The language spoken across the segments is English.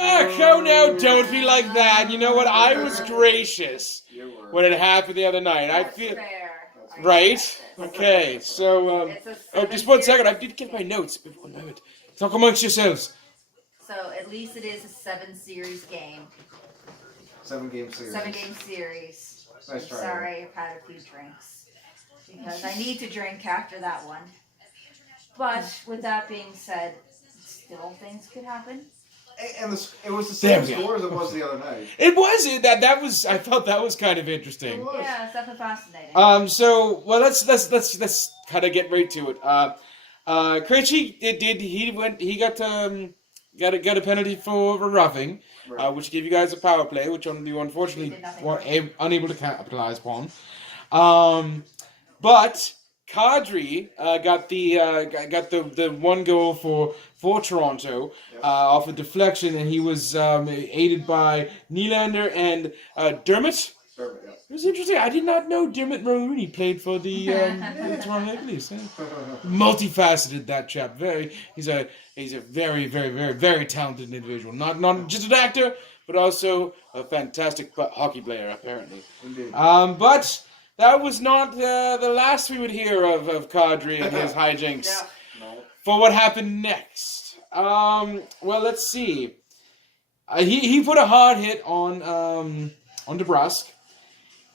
Oh, no, don't be like that. You know what? I was gracious when it happened the other night. I feel... Fair. Right? Okay, so... just 1 second. I did get my notes. 1 moment. Talk amongst yourselves. So at least it is a 7-series game. 7-game series. 7-game series. Nice try. Sorry, I've had a few drinks. Because I need to drink after that one. But with that being said, still things could happen. And it was the same There we score as it was the other night. It was that was. I thought that was kind of interesting. It was. Yeah, it's definitely fascinating. So well, let's kind of get right to it. Krejci got a penalty for roughing, Right. which gave you guys a power play, which you unfortunately were unable to capitalize upon. But Kadri got the one goal for Toronto off a deflection, and he was aided by Nylander and Dermott. Dermott, yeah. It was interesting. I did not know Dermott Mulroney played for the Toronto Maple Leafs. Multifaceted, that chap. He's a very, very, very, very talented individual. Not just an actor, but also a fantastic hockey player, apparently. Indeed. But that was not the last we would hear of Kadri and his hijinks. Yeah. No. For what happened next? Well, let's see. He put a hard hit on DeBrusque.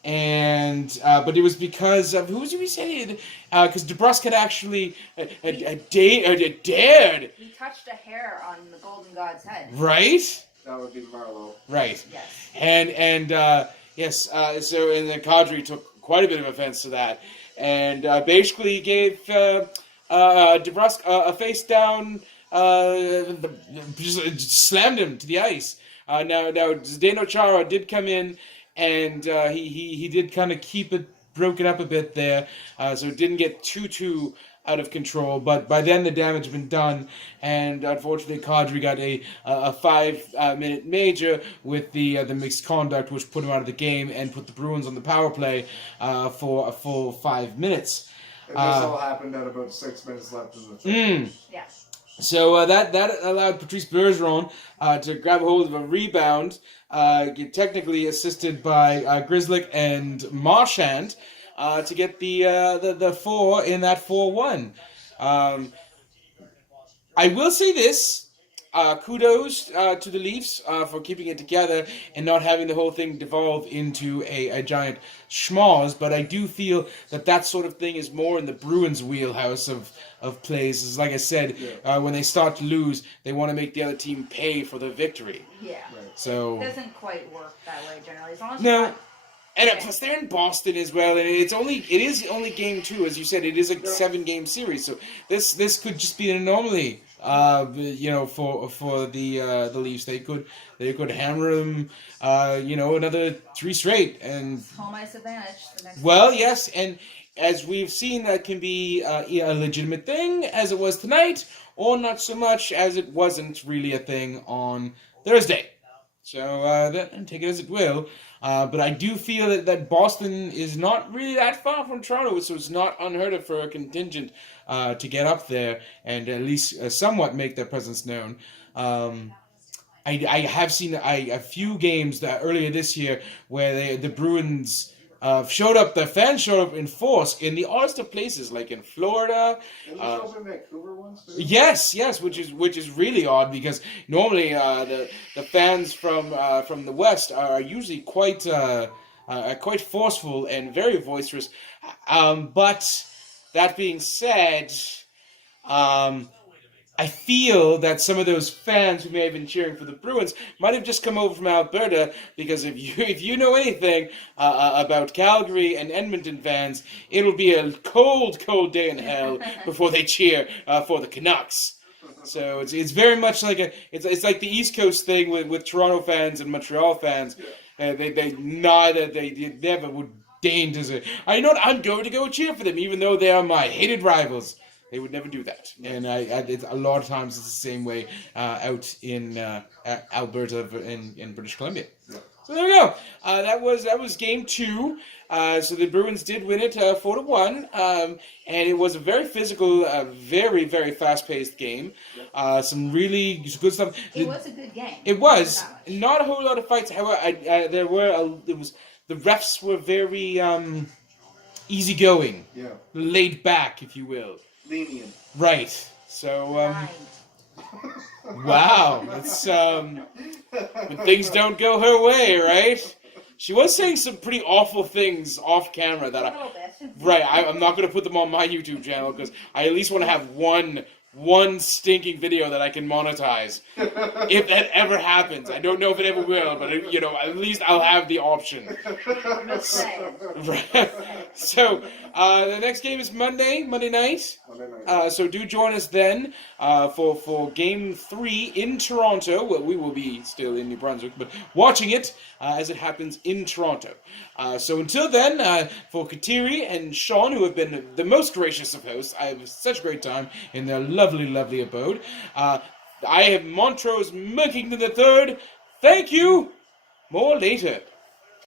And but it was because of who we said? Because DeBrusque had actually dared. He touched a hair on the Golden God's head. Right. That would be Marlowe. Right. Yes. And yes. So and then Kadri took quite a bit of offense to that, and basically gave DeBrusque a face down. Just slammed him to the ice. Now Zdeno Chara did come in. And he did kind of keep it broken up a bit there, so it didn't get too out of control. But by then the damage had been done, and unfortunately Kadri got a 5-minute major with the mixed conduct, which put him out of the game and put the Bruins on the power play for a full 5 minutes. And this all happened at about 6 minutes left in the third. Yeah. So that allowed Patrice Bergeron to grab a hold of a rebound, get technically assisted by Grzelcyk and Marchand to get the 4 in that 4-1. I will say this. Kudos to the Leafs for keeping it together and not having the whole thing devolve into a giant schmoz, but I do feel that sort of thing is more in the Bruins' wheelhouse of plays. As like I said, when they start to lose, they want to make the other team pay for the victory. Yeah. Right. So It doesn't quite work that way generally. As long as no. you're not- And plus, they're in Boston as well, and it is only game 2, as you said. It is a 7-game series, so this could just be an anomaly. For the Leafs, they could hammer them, another 3 straight, and home ice advantage. The next well, yes, and as we've seen, that can be a legitimate thing, as it was tonight, or not so much as it wasn't really a thing on Thursday. So and take it as it will. But I do feel that Boston is not really that far from Toronto, so it's not unheard of for a contingent to get up there and at least somewhat make their presence known. I have seen a few games earlier this year where the Bruins the fans showed up in force in the oddest of places, like in Florida. Didn't they show up in Vancouver once too? Yes, which is really odd because normally the fans from the West are usually quite forceful and very boisterous. But that being said, I feel that some of those fans who may have been cheering for the Bruins might have just come over from Alberta, because if you know anything about Calgary and Edmonton fans, it'll be a cold day in hell before they cheer for the Canucks. So it's very much like it's like the East Coast thing with Toronto fans and Montreal fans. They never would deign to say, I'm going to go cheer for them, even though they are my hated rivals. They would never do that, and a lot of times it's the same way out in Alberta in British Columbia. Yeah. So there we go. That was game 2. So the Bruins did win it 4-1, and it was a very physical, very very fast paced game. Some really good stuff. It was a good game. It was Not much. not a whole lot of fights. However, the refs were very easygoing, Yeah. laid back, if you will. Lenient. Right. So Nine. wow, it's when things don't go her way, right? She was saying some pretty awful things off camera that A little bit. right. I'm not going to put them on my YouTube channel because I at least want to have one stinking video that I can monetize. If that ever happens, I don't know if it ever will, but at least I'll have the option. I'm just saying. So the next game is Monday night. Monday night. So do join us then for Game 3 in Toronto. Well, we will be still in New Brunswick, but watching it as it happens in Toronto. So until then, for Kadri and Sean, who have been the most gracious of hosts, I have such a great time in their lovely, lovely abode. I have Montrose Munkington III. Thank you. More later.